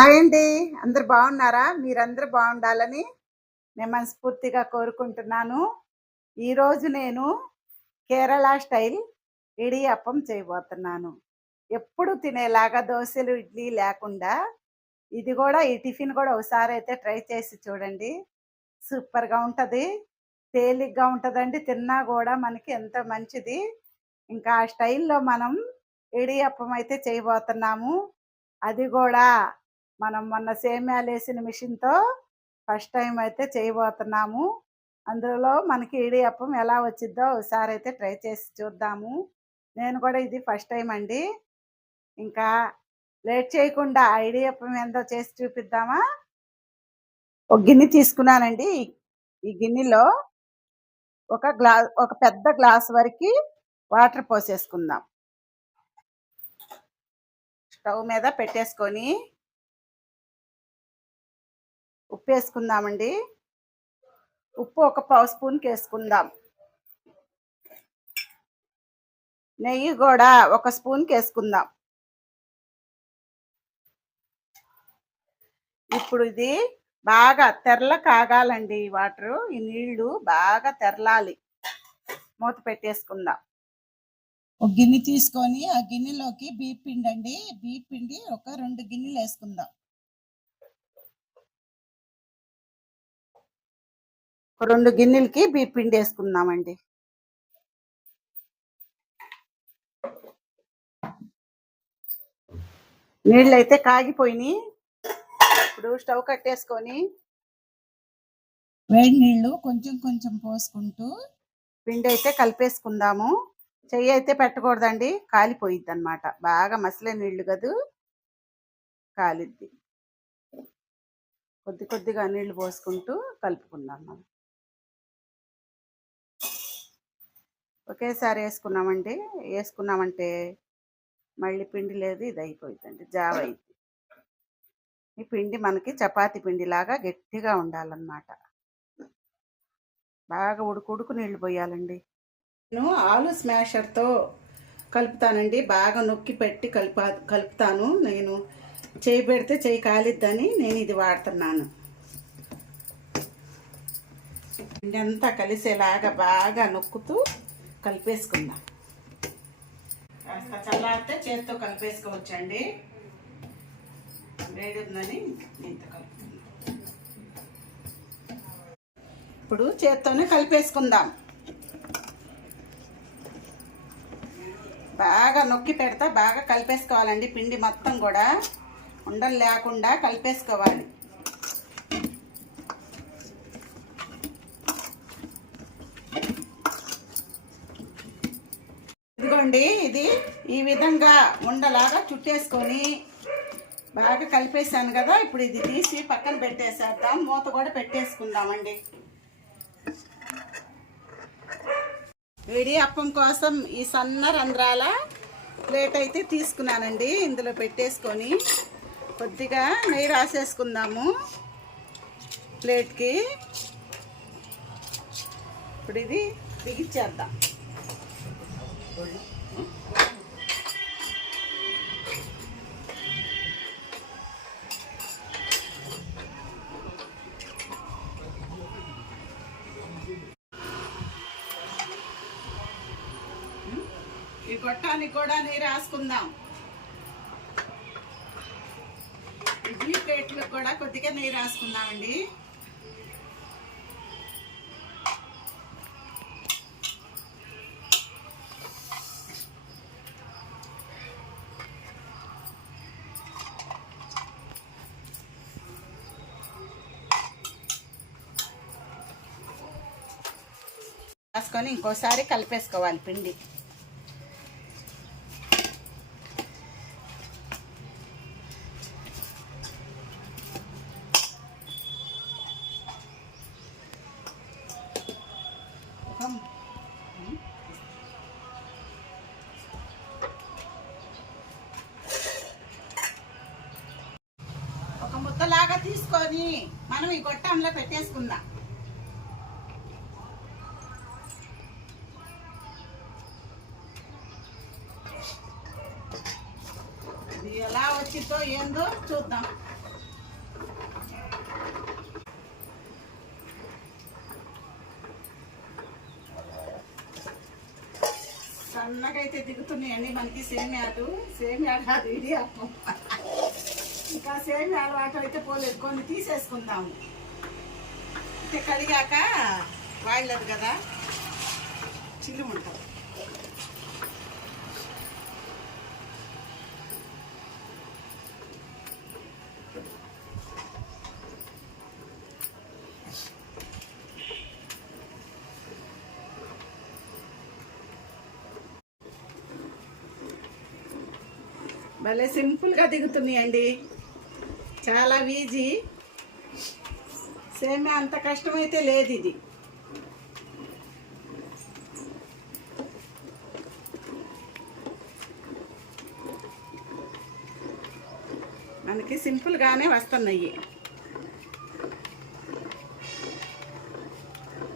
Hi అండి. అందరూ బాగున్నారా? మీరందరూ బాగుండాలని నేను మనస్ఫూర్తిగా కోరుకుంటున్నాను. ఈరోజు నేను కేరళ స్టైల్ ఇడియప్పం చేయబోతున్నాను. ఎప్పుడు తినేలాగా దోసలు, ఇడ్లీ లేకుండా ఇది గూడా ఈ టిఫిన్ గూడా ఒకసారైతే ట్రై చేసి చూడండి. సూపర్‌గా ఉంటది. తేలిగ్గా ఉంటదండి. తిన్నా గూడా మనకి ఎంత మంచిది. ఇంకా ఆ స్టైల్‌లో మనం ఇడియప్పం అయితే చేయబోతున్నాము. అది గూడా మనం మొన్న సేమ్యాలేసిన మిషన్‌తో ఫస్ట్ టైమ్ అయితే చేయబోతున్నాము. అందులో మనకి ఇడియప్పం ఎలా వచ్చిద్దో ఒకసారైతే ట్రై చేసి చూద్దాము. నేను కూడా ఇది ఫస్ట్ టైమ్ అండి. ఇంకా లేట్ చేయకుండా ఆ ఇడియప్పం ఏందో చేసి చూపిద్దామా? ఒక గిన్నె తీసుకున్నానండి. ఈ గిన్నెలో ఒక పెద్ద గ్లాస్ వరకి వాటర్ పోసేసుకుందాం. స్టవ్ మీద పెట్టేసుకొని ఉప్పేసుకుందామండి. ఉప్పు ఒక పావు స్పూన్‌కేసుకుందాం. నెయ్యి గూడా ఒక స్పూన్‌కేసుకుందాం. ఇప్పుడు ఇది బాగా తెరల కాగాలండి ఈ వాటరు. ఈ నీళ్లు బాగా తెరలాలి. మూత పెట్టేసుకుందాం. ఒక గిన్నె తీసుకొని ఆ గిన్నెలోకి బియ్యం పిండి అండి. బియ్యం పిండి ఒక 2 గిన్నెలు వేసుకుందాం. ఒక 2 గిన్నెలకి బియ్యం పిండి వేసుకుందామండి. నీళ్ళైతే కాగిపోయినాయి. ఇప్పుడు స్టవ్ కట్టేసుకొని వేడి నీళ్ళు కొంచెం కొంచెం పోసుకుంటూ పిండి అయితే కలిపేసుకుందాము. చెయ్యి అయితే పెట్టకూడదండి, కాలిపోయిద్ది అనమాట. బాగా మసిలే నీళ్లు కదూ, కాలిద్ది. కొద్ది కొద్దిగా నీళ్లు పోసుకుంటూ కలుపుకుందాం. మనం ఒకేసారి వేసుకున్నామంటే మళ్ళీ పిండి లేదు, ఇది అయిపోయిందండి, జావ అయింది. ఈ పిండి మనకి చపాతీ పిండిలాగా గట్టిగా ఉండాలన్నమాట. బాగా ఉడుకు నీళ్లు పోయాలండి. నేను ఆలు స్మాషర్తో కలుపుతానండి. బాగా నొక్కి పెట్టి కలుపుతాను. నేను చేయి పెడితే చేయి కాలిద్దని నేను ఇది వాడుతున్నాను. అంతా కలిసేలాగా బాగా నొక్కుతూ కలిపేసుకుందాం. కాస్త చల్లారితే చేతితో కలిపేసుకోవచ్చండి. వేడి ఉందని ఇంత కలుపుకుందాం. ఇప్పుడు చేత్తోనే కలిపేసుకుందాం. బాగా నొక్కి పెడతా బాగా కలిపేసుకోవాలండి. పిండి మొత్తం కూడా ఉండలు లేకుండా కలిపేసుకోవాలి. ఇదిగోండి, ఇది ఈ విధంగా ఉండలాగా చుట్టేసుకొని బాగా కలిపేసాను కదా. ఇప్పుడు ఇది తీసి పక్కన పెట్టేసేద్దాం. మూత కూడా పెట్టేసుకుందామండి. ఇడియప్పం కోసం ఈ సన్న రంధ్రాల ప్లేట్ అయితే తీసుకున్నానండి. ఇందులో పెట్టేసుకొని కొద్దిగా నెయ్యి రాసేసుకుందాము ప్లేట్కి. ఇప్పుడు ఇది బిగించేద్దాం. ఈ గొట్టానికి కూడా నీరు రాసుకుందాం. ఇడ్లీ ప్లేట్లకు కూడా కొద్దిగా నీరు రాసుకుందామండి. రాసుకొని ఇంకోసారి కలిపేసుకోవాలి పిండి. ఒక ముద్దలాగా తీసుకొని మనం ఈ గొట్టంలో పెట్టేసుకుందాం. ఇది ఎలా వచ్చిందో ఏందో చూద్దాం. సన్నగైతే దిగుతున్నాయండి మనకి సేమ్యాలు. సేమ్యా కాదు, ఇది అప్పం. ఇంకా సేమ్యాలు వాటర్ అయితే పోలేదు, కొన్ని తీసేసుకుందాము. అంటే కడిగాక వాడలేదు కదా, చిల్లు ఉంటుంది. భలే సింపుల్గా దిగుతున్నాయండి, చాలా ఈజీ. సేమ్యా అంత కష్టమైతే లేదు ఇది. మనకి సింపుల్గానే వస్తున్నాయి.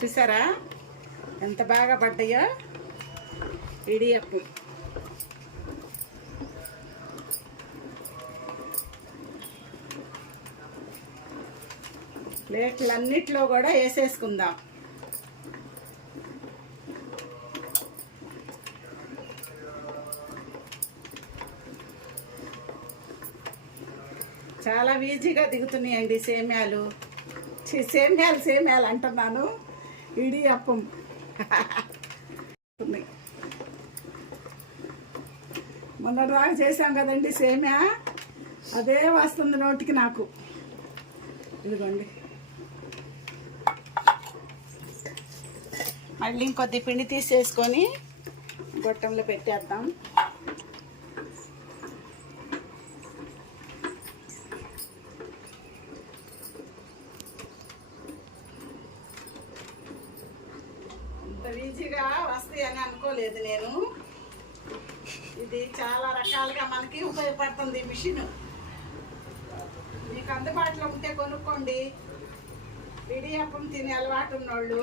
చూసారా ఎంత బాగా పడ్డాయో ఇడియప్పు. ప్లేట్లన్నిట్లో కూడా వేసేసుకుందాం. చాలా ఈజీగా దిగుతున్నాయండి సేమ్యాలు. సేమ్యాలు అంటున్నాను, ఇడియప్పం. మొన్నటిదాకా చేసాం కదండి సేమ్యా, అదే వస్తుంది నోటికి నాకు. ఇదిగోండి, మళ్ళీ ఇంకొద్ది పిండి తీసేసుకొని గొట్టంలో పెట్టేద్దాం. ఇంత ఈజీగా వస్తాయి అని అనుకోలేదు నేను. ఇది చాలా రకాలుగా మనకి ఉపయోగపడుతుంది మిషన్. మీకు అందుబాటులో ఉంటే కొనుక్కోండి. ఇడియప్పం తినే అలవాటు ఉన్నోళ్ళు.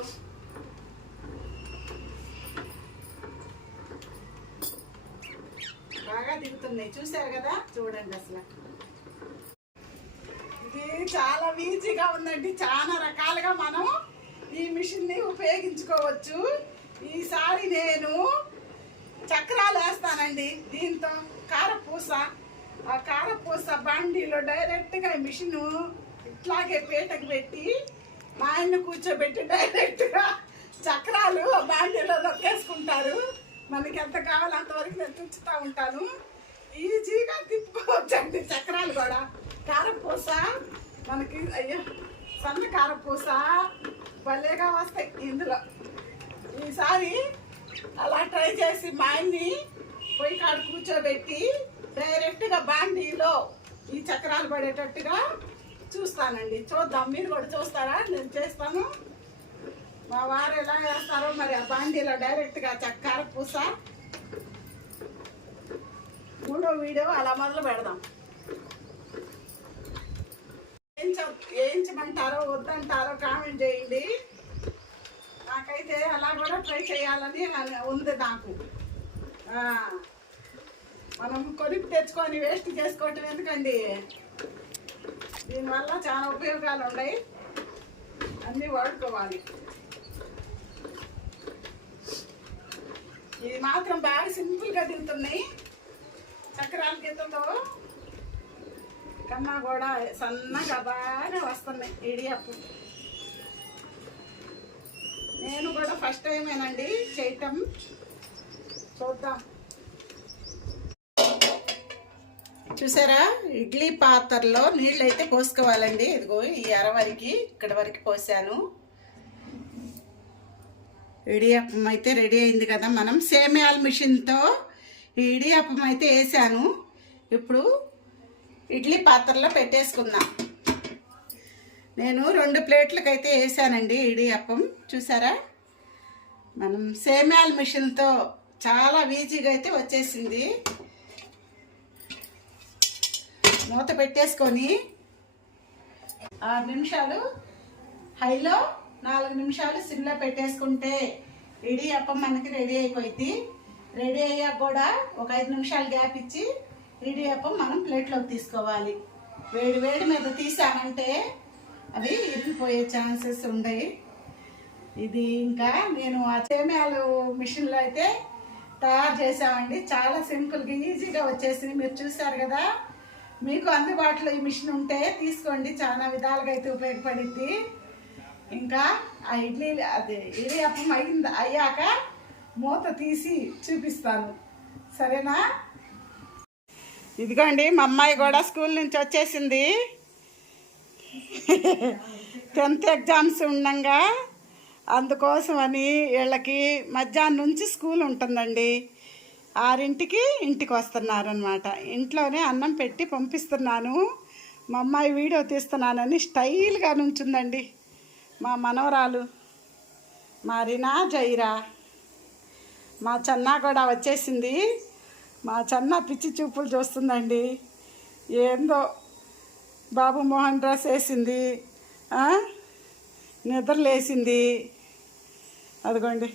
బాగా దిగుతున్నాయి, చూసారు కదా, చూడండి అసలు. ఇది చాలా ఈజీగా ఉందండి. చాలా రకాలుగా మనం ఈ మిషన్ని ఉపయోగించుకోవచ్చు. ఈసారి నేను చక్రాలు వేస్తానండి దీంతో. కారపూస, ఆ కారపూస బండిలో డైరెక్ట్గా మిషన్ ఇట్లాగే పీటకు పెట్టి మా ఆయన్ని కూర్చోబెట్టి డైరెక్ట్గా చక్రాలు బండిలో నొక్కేసుకుంటారు. మనకి ఎంత కావాలో అంతవరకు నేను తుంచుతూ ఉంటాను. ఈజీగా తిప్పుకోవచ్చండి చక్రాలు కూడా. కారపూస మనకి, అయ్యో సన్న కారపూస భలేగా వస్తాయి ఇందులో. ఈసారి అలా ట్రై చేసి మా ఆయన్ని పొయ్యి కాడ కూర్చోబెట్టి డైరెక్ట్గా బాండీలో ఈ చక్రాలు పడేటట్టుగా చూస్తానండి. చూద్దాం, మీరు కూడా చూస్తారా? నేను చేస్తాను. మా వారు ఎలా వేస్తారో మరి ఆ బాండీలో డైరెక్ట్గా కారపూస. మూడో వీడియో అలా మొదలు పెడదాం. వేయించమంటారో వద్దంటారో కామెంట్ చేయండి. నాకైతే అలా కూడా ట్రై చేయాలని ఉంది నాకు. మనం కొనుక్కు తెచ్చుకొని వేస్ట్ చేసుకోవటం ఎందుకండి? దీనివల్ల చాలా ఉపయోగాలు ఉన్నాయి, అన్నీ వాడుకోవాలి. ఇది మాత్రం బాగా సింపుల్గా దిగుతున్నాయి. చక్రాల గిత్తతో కన్నా కూడా సన్నగా బాగా వస్తున్నాయి ఇడియప్పు. నేను కూడా ఫస్ట్ టైమేనండి చేయటం. చూద్దాం. చూసారా, ఇడ్లీ పాత్రలో నీళ్ళు అయితే పోసుకోవాలండి. ఇదిగో ఈ అరవరికి ఇక్కడ వరకు పోసాను. ఇడియప్పం అయితే రెడీ అయింది కదా. మనం సేమ్యాల మిషన్తో ఈ ఇడియప్పం అయితే వేసాను. ఇప్పుడు ఇడ్లీ పాత్రలో పెట్టేసుకుందాం. నేను 2 ప్లేట్లకు అయితే వేసానండి ఇడియప్పం. చూసారా, మనం సేమ్యాల మిషన్తో చాలా ఈజీగా అయితే వచ్చేసింది. మూత పెట్టేసుకొని 6 నిమిషాలు హైలో, 4 నిమిషాలు సిమ్లో పెట్టేసుకుంటే ఇడియప్పం మనకి రెడీ అయిపోయింది. రెడీ అయ్యాక కూడా ఒక 5 నిమిషాలు గ్యాప్ ఇచ్చి ఇడియప్పం మనం ప్లేట్లోకి తీసుకోవాలి. వేడి వేడి మీద తీసామంటే అవి ఇరిగిపోయే ఛాన్సెస్ ఉన్నాయి. ఇది ఇంకా నేను ఆ సేమ్యాలు మిషన్లో అయితే తయారు చేసామండి. చాలా సింపుల్గా ఈజీగా వచ్చేసింది. మీరు చూసారు కదా. మీకు అందుబాటులో ఈ మిషన్ ఉంటే తీసుకోండి, చాలా విధాలుగా అయితే ఉపయోగపడుద్ది. ఇంకా ఆ ఇడ్లీ అప్పం అయ్యాక మూత తీసి చూపిస్తాను, సరేనా? ఇదిగోండి, మా అమ్మాయి కూడా స్కూల్ నుంచి వచ్చేసింది. 10th ఎగ్జామ్స్ ఉండగా అందుకోసమని వీళ్ళకి మధ్యాహ్నం నుంచి స్కూల్ ఉంటుందండి. 6ంటికి ఇంటికి వస్తున్నారనమాట. ఇంట్లోనే అన్నం పెట్టి పంపిస్తున్నాను. మా అమ్మాయి వీడియో తీస్తున్నానని స్టైల్గా నుంచుందండి. మా మనవరాలు మా రీనా జైరా. మా చెన్నా కూడా వచ్చేసింది. మా చెన్న పిచ్చి చూపులు చూస్తుందండి. ఏందో బాబు మోహన్ డ్రెస్ వేసింది, నిద్రలేసింది. అదిగోండి.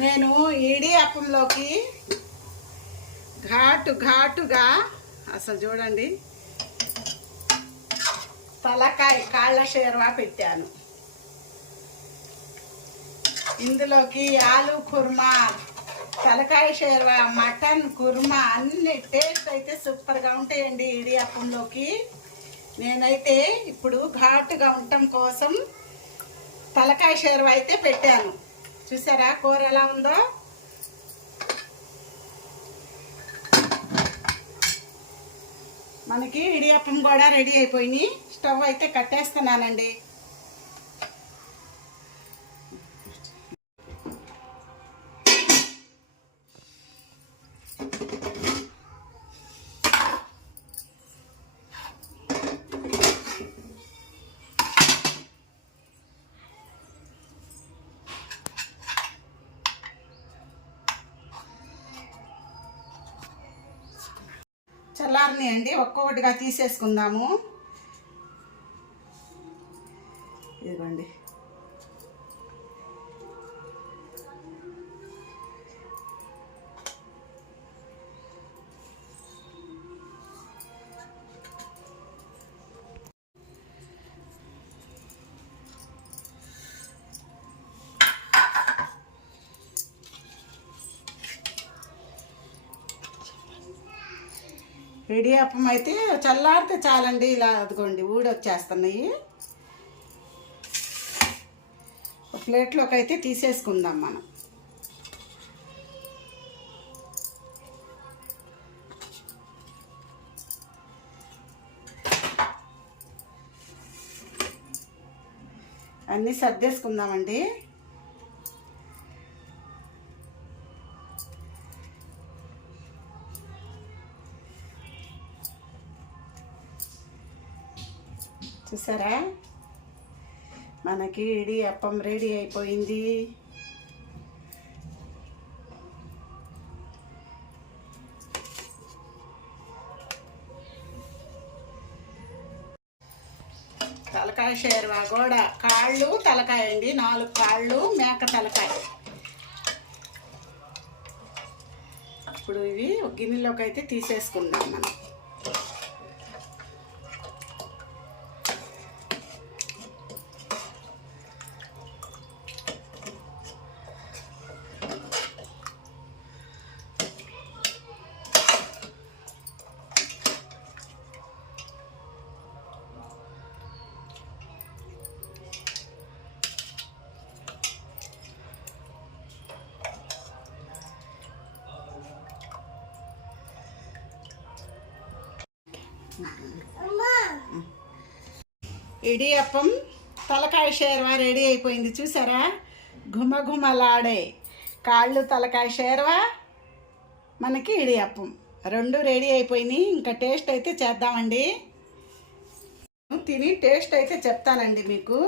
నేను ఇడి అప్పంలోకి ఘాటుగా అసలు చూడండి తలకాయ కాళ్ళ షేర్వా పెట్టాను. ఇందులోకి ఆలు కుర్మా, తలకాయ షేర్వా, మటన్ కుర్మా అన్ని టేస్ట్ అయితే సూపర్గా ఉంటాయండి ఇడి అప్పంలోకి. నేనైతే ఇప్పుడు ఘాటుగా ఉండటం కోసం తలకాయ షేర్వా అయితే పెట్టాను. చూసారా కూర ఎలా ఉందో. మనకి ఇడియప్పం కూడా రెడీ అయిపోయినాయి. స్టవ్ అయితే కట్టేస్తున్నానండి. చల్లారని అండి, ఒక్కొక్కటిగా తీసేసుకుందాము. ఇదిగోండి. ఇడియాప్పం అయితే చల్లారితే చాలండి. ఇలా అదిగోండి ఊడొచ్చేస్తున్నాయి. ఒక ప్లేట్లోకి అయితే తీసేసుకుందాం మనం. అన్నీ సర్దేసుకుందామండి. చూసారా, మనకి ఇడియప్పం రెడీ అయిపోయింది. తలకాయ షేర్వా కూడా కాళ్ళు తలకాయ అండి, 4 కాళ్ళు మేక తలకాయ. ఇప్పుడు ఇవి ఒక గిన్నెలోకి అయితే తీసేసుకుందాం మనం. ఇడియప్పం తలకాయ షేర్వా రెడీ అయిపోయింది. చూసారా, ఘుమఘుమలాడే కాళ్ళు తలకాయ షేర్వా, మనకి ఇడియప్పం 2 రెడీ అయిపోయినాయి. ఇంకా టేస్ట్ అయితే చేద్దామండి. తిని టేస్ట్ అయితే చెప్తానండి మీకు.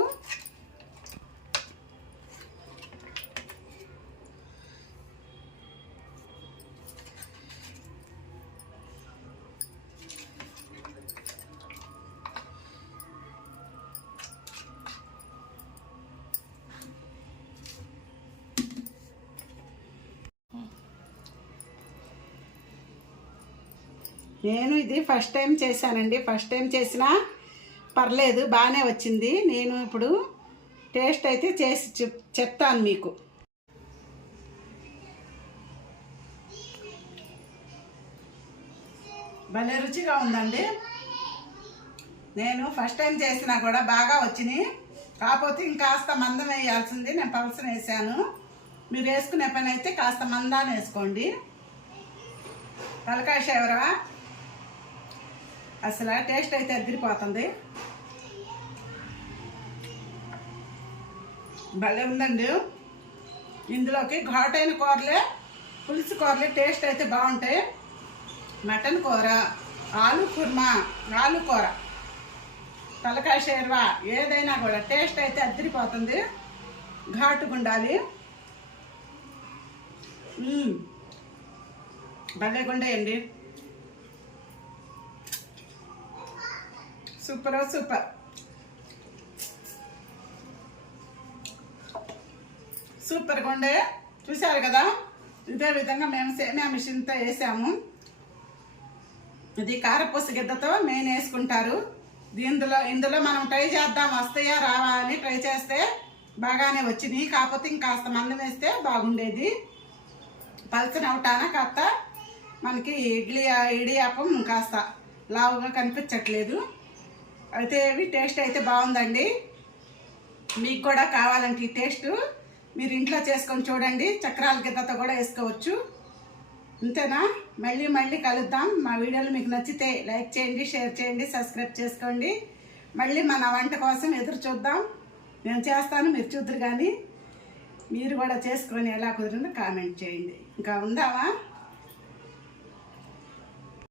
నేను ఇది ఫస్ట్ టైం చేశానండి. ఫస్ట్ టైం చేసినా పర్లేదు, బాగానే వచ్చింది. నేను ఇప్పుడు టేస్ట్ అయితే చేసి చెప్తాను మీకు. భలే రుచిగా ఉందండి. నేను ఫస్ట్ టైం చేసినా కూడా బాగా వచ్చినాయి. కాకపోతే ఇంకాస్త మందం వేయాల్సింది, నేను పలసన వేసాను. మీరు వేసుకునే పని అయితే కాస్త మందాన్ని వేసుకోండి. తలకాయ షేవరా అసలు టేస్ట్ అయితే అదిరిపోతుంది. భలే ఉందండి. ఇందులోకి ఘాటైన కూరలే, పులుసు కూరలే టేస్ట్ అయితే బాగుంటాయి. మటన్ కూర, ఆలు కుర్మా, ఆలు కూర, తలకాయ షేర్వా ఏదైనా కూడా టేస్ట్ అయితే అదిరిపోతుంది. ఘాటుగా ఉండాలి. భలేగా ఉండేయండి. సూపర్ సూపర్ సూపర్గా ఉండే. చూశారు కదా, ఇదే విధంగా మేము సేమియా మిషన్తో వేసాము. ఇది కారపూస గిద్దతో మెయిన్ వేసుకుంటారు. ఇందులో మనం ట్రై చేద్దాం, వస్తాయా రావా అని ట్రై చేస్తే బాగానే వచ్చినాయి. కాకపోతే ఇంకాస్త మందం వేస్తే బాగుండేది. పలచన అవటాన కాస్త మనకి ఇడియాపం కాస్త లావుగా కనిపించట్లేదు. అయితే టేస్ట్ అయితే బాగుందండి. మీకు కూడా కావాలంటే ఈ టేస్ట్ మీరు ఇంట్లో చేసుకొని చూడండి. చక్రాల గిద్దతో కూడా వేసుకోవచ్చు. అంతేనా? మళ్ళీ కలుద్దాం. మా వీడియోలు మీకు నచ్చితే లైక్ చేయండి, షేర్ చేయండి, సబ్స్క్రైబ్ చేసుకోండి. మళ్ళీ మన వంట కోసం ఎదురు చూద్దాం. నేను చేస్తాను, మీరు చూద్దరు. కానీ మీరు కూడా చేసుకొని ఎలా కుదిరిందో కామెంట్ చేయండి. ఇంకా ఉందామా?